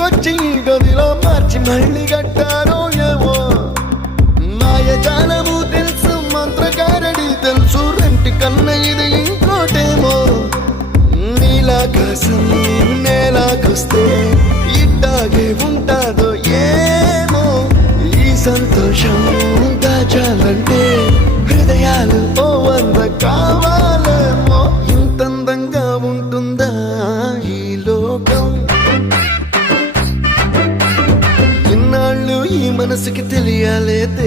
ఇంటికొచ్చి గదిలో మార్చి మళ్ళీ కట్టారో ఏమో మాయజాలము తెలుసు మంత్రకారడి తెలుసు రెంటి కన్న ఇది ఇంకోటేమో నీలాకాశం నేలాకొస్తే ఇట్టాగే ఉంటాదో ఏమో ఈ సంతోషం దాచాలంటే హృదయాలు ఓ వంద కావాలేమో ఇంతందంగా ఉంటుందా ఈ లోకం ఇన్నాళ్ళు ఈ మనసుకి తెలియాలే